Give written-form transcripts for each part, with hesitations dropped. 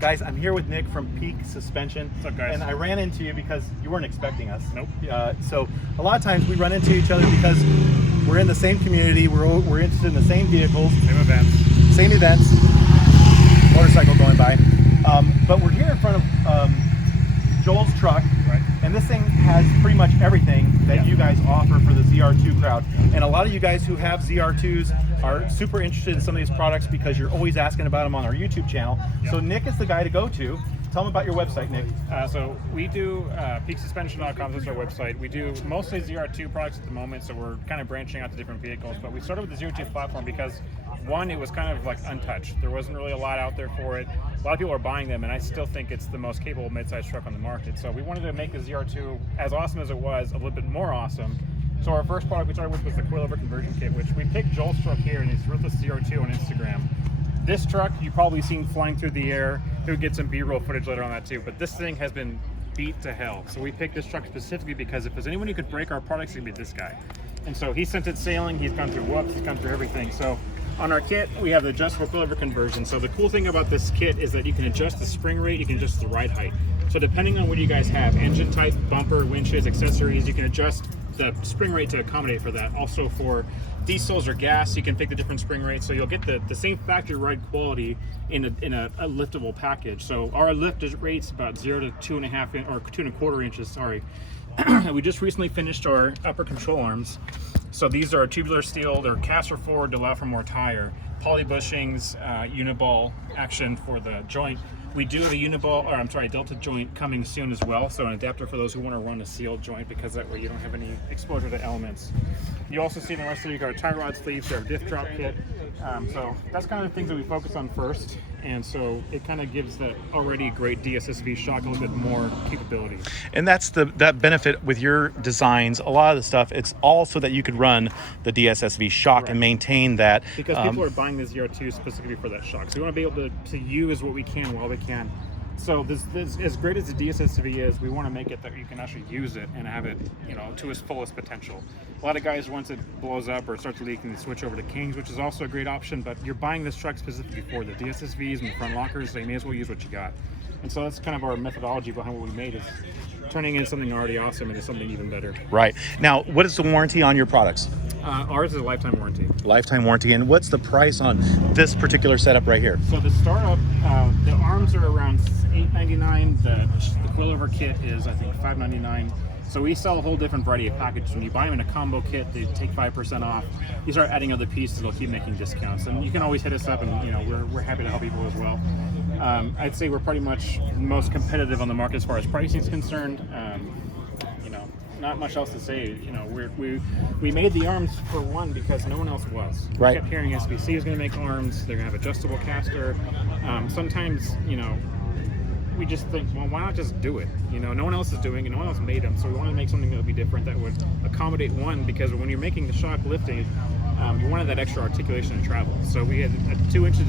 Guys, I'm here with Nick from Peak Suspension. What's up, guys? And I ran into you because you weren't expecting us. Nope. So a lot of times we run into each other because we're in the same community, we're interested in the same vehicles, Same events. motorcycle going by. But we're here in front of Joel's truck, Right. and this thing has pretty much everything that you guys offer for the ZR2 crowd. And a lot of you guys who have ZR2s are super interested in some of these products because you're always asking about them on our YouTube channel. Yep. So Nick is the guy to go to. Tell them about your website, Nick. So we do peaksuspension.com. That's our website. We do mostly ZR2 products at the moment, so we're kind of branching out to different vehicles. But we started with the ZR2 platform because, one, it was kind of like untouched. There wasn't really a lot out there for it. A lot of people are buying them, and I still think it's the most capable midsize truck on the market. So we wanted to make the ZR2, as awesome as it was, a little bit more awesome. So our first product we started with was the coilover conversion kit, which we picked Joel's truck here, and it's Ruthless ZR2 on Instagram. This truck you've probably seen flying through the air. You'll get some B-roll footage later on that too, but this thing has been beat to hell. So we picked this truck specifically because if there's anyone who could break our products, it'd be this guy. And so he sent it sailing, he's gone through whoops, he's gone through everything. So on our kit, we have the adjustable coilover conversion. So the cool thing about this kit is that you can adjust the spring rate, you can adjust the ride height. So depending on what you guys have, engine type, bumper, winches, accessories, you can adjust the spring rate to accommodate for that. Also for diesels or gas, you can pick the different spring rates, so you'll get the same factory ride quality in a liftable package. So our lift rate's about 0 to 2.5 or 2.25 inches. Sorry. We just recently finished our upper control arms. So these are tubular steel. They're caster forward to allow for more tire. Poly bushings, uniball action for the joint. We do the Delta joint coming soon as well. So an adapter for those who want to run a sealed joint, because that way you don't have any exposure to elements. You also see in the rest of our tie rod sleeves, our diff drop kit. So that's kind of the things that we focus on first. And so it kind of gives that already great DSSV shock a little bit more capability. And that's that benefit with your designs. A lot of the stuff, it's all so that you could run the DSSV shock and maintain that. Because people are buying the ZR2 specifically for that shock. So we want to be able to use what we can while we can. So this as great as the DSSV is, we want to make it that you can actually use it and have it, to its fullest potential. A lot of guys, once it blows up or starts leaking, they switch over to Kings, which is also a great option, but you're buying this truck specifically for the DSSVs and the front lockers, so you may as well use what you got. And so that's kind of our methodology behind what we made, is turning in something already awesome into something even better. Right. Now, what is the warranty on your products? Ours is a lifetime warranty. Lifetime warranty. And what's the price on this particular setup right here? So the startup, the arms are around $8.99. The coilover kit is, I think, $5.99. So we sell a whole different variety of packages. When you buy them in a combo kit, they take 5% off. You start adding other pieces, it'll keep making discounts. And you can always hit us up, and we're happy to help people as well. I'd say we're pretty much most competitive on the market as far as pricing is concerned. Not much else to say. We made the arms for one because no one else was. Right. We kept hearing SBC is going to make arms. They're going to have adjustable caster. Sometimes, we just think, well, why not just do it? No one else is doing it. No one else made them. So we wanted to make something that would be different, that would accommodate one, because when you're making the shock lifting, you wanted that extra articulation and travel. So we had a 2-inch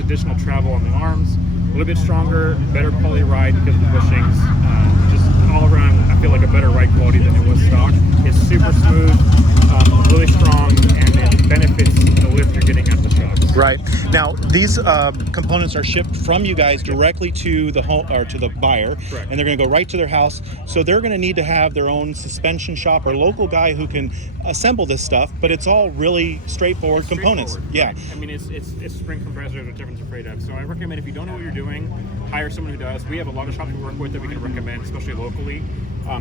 additional travel on the arms, a little bit stronger, better poly ride because of the bushings. Just all around, I feel like a better ride quality than it was stock. It's super smooth, really strong, and it benefits the lift you're getting at the shocks. Right. Now, these components are shipped from you guys directly to the home or to the buyer. Correct. And they're going to go right to their house. So they're going to need to have their own suspension shop or local guy who can assemble this stuff. But it's all really straightforward components. Yeah. Right. I mean, it's spring compressors or different afraid of. So I recommend, if you don't know what you're doing, hire someone who does. We have a lot of shops we work with that we can recommend, especially locally.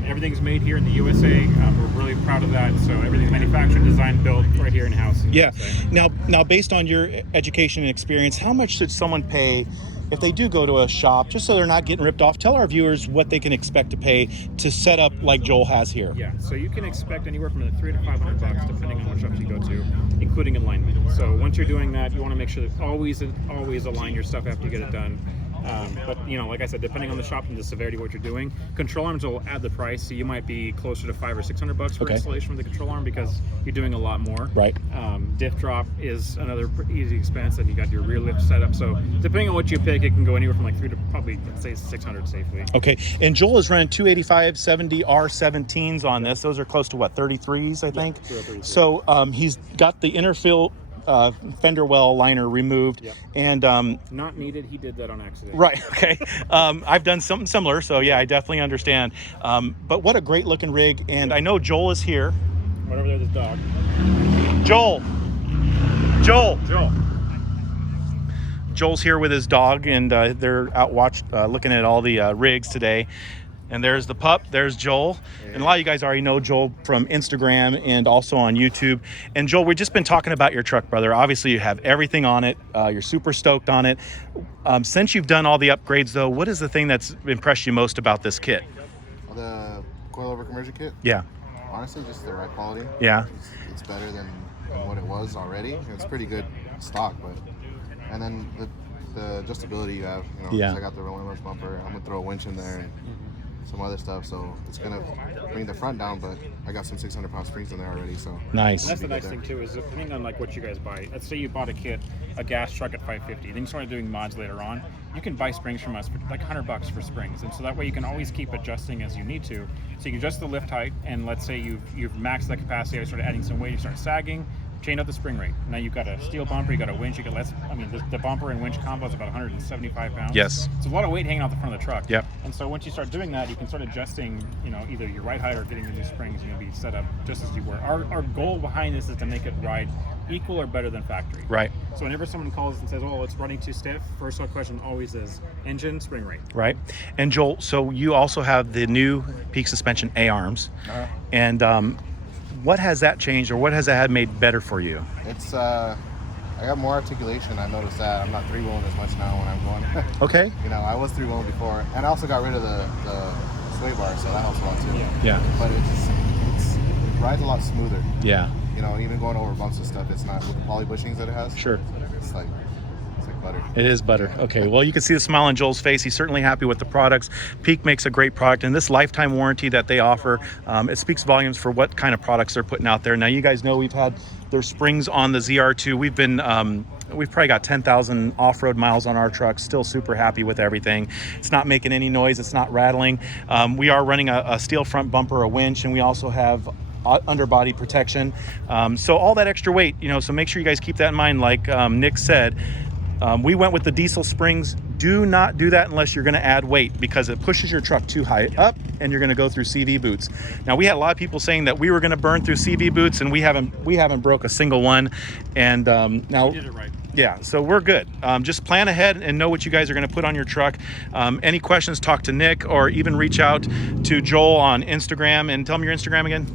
Everything's made here in the USA. We're really proud of that. So everything's manufactured, designed, built right here in house. Yeah. Now, based on your education and experience, how much should someone pay if they do go to a shop, just so they're not getting ripped off? Tell our viewers what they can expect to pay to set up like Joel has here. Yeah. So you can expect anywhere from $300 to $500, depending on what shops you go to, including alignment. So once you're doing that, you want to make sure that always align your stuff after you get it done. But like I said, depending on the shop and the severity of what you're doing, control arms will add the price. So you might be closer to $500 or $600 for installation with the control arm, because you're doing a lot more. Right. Diff drop is another easy expense, and you got your rear lift setup. So depending on what you pick, it can go anywhere from like $300 to probably, let's say, $600 safely. Okay. And Joel is running 285/70 R17s on this. Those are close to what, 33s, I think. Yeah, 33. So he's got the inner fill fender well liner removed. Yep. And Not needed. He did that on accident. right, okay. I've done something similar, so yeah, I definitely understand. But what a great looking rig. And I know Joel is here. Right over there, this dog. Joel. Joel. Joel's here with his dog, and they're out looking at all the rigs today. And there's the pup, there's Joel. And a lot of you guys already know Joel from Instagram and also on YouTube. And Joel, we've just been talking about your truck, brother. Obviously, you have everything on it. You're super stoked on it. Since you've done all the upgrades, though, what is the thing that's impressed you most about this kit? The coilover conversion kit. Yeah. Honestly, just the ride quality. Yeah. It's better than what it was already. It's pretty good stock, and then the adjustability you have. You know, Yeah. 'cause I got the rolling rush bumper. I'm gonna throw a winch in there and some other stuff, so it's gonna bring the front down. But I got some 600-pound springs in there already, so Nice. And that's the nice thing too, is depending on like what you guys buy. Let's say you bought a kit, a gas truck at 550. Then you started doing mods later on. You can buy springs from us for like $100 for springs, and so that way you can always keep adjusting as you need to. So you can adjust the lift height, and let's say you've maxed that capacity. I started adding some weight. You start sagging. Chain up the spring rate. Now you've got a steel bumper, you got a winch, you got less. I mean, the bumper and winch combo is about 175 pounds. Yes. It's a lot of weight hanging out the front of the truck. Yep. And so once you start doing that, you can start adjusting, you know, either your ride height or getting the new springs, and you'll be set up just as you were. Our goal behind this is to make it ride equal or better than factory. Right. So whenever someone calls and says, "Oh, it's running too stiff," first question always is engine, spring rate. Right. And Joel, so you also have the new Peak Suspension A-arms. And what has that changed, or what has that made better for you? it's I got more articulation. I noticed that I'm not three-wheeling as much now when I'm going. Okay. You know, I was three-wheeling before, and I also got rid of the sway bar, so that helps a lot too. Yeah. But it rides a lot smoother. Yeah. You know, even going over bumps and stuff, it's not with the poly bushings that it has. Sure. It's like butter. It is butter. Okay, well, you can see the smile on Joel's face. He's certainly happy with the products. Peak makes a great product, and this lifetime warranty that they offer, it speaks volumes for what kind of products they're putting out there. Now, you guys know we've had their springs on the ZR2. We've probably got 10,000 off-road miles on our truck. Still super happy with everything. It's not making any noise. It's not rattling. We are running a steel front bumper, a winch, and we also have underbody protection. So all that extra weight, you know, so make sure you guys keep that in mind. Like Nick said, we went with the diesel springs. Do not do that unless you're going to add weight, because it pushes your truck too high up and you're going to go through CV boots. Now, we had a lot of people saying that we were going to burn through CV boots, and we haven't broke a single one. And now You did it right. yeah, so we're good. Just plan ahead and know what you guys are going to put on your truck. Any questions, talk to Nick, or even reach out to Joel on Instagram. And tell me your Instagram again.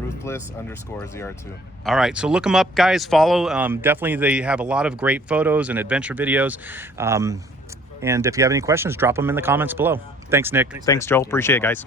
Ruthless_ZR2. All right, so look them up, guys. Follow. Definitely, they have a lot of great photos and adventure videos. And if you have any questions, drop them in the comments below. Thanks, Nick. Thanks, Joel. Appreciate it, guys.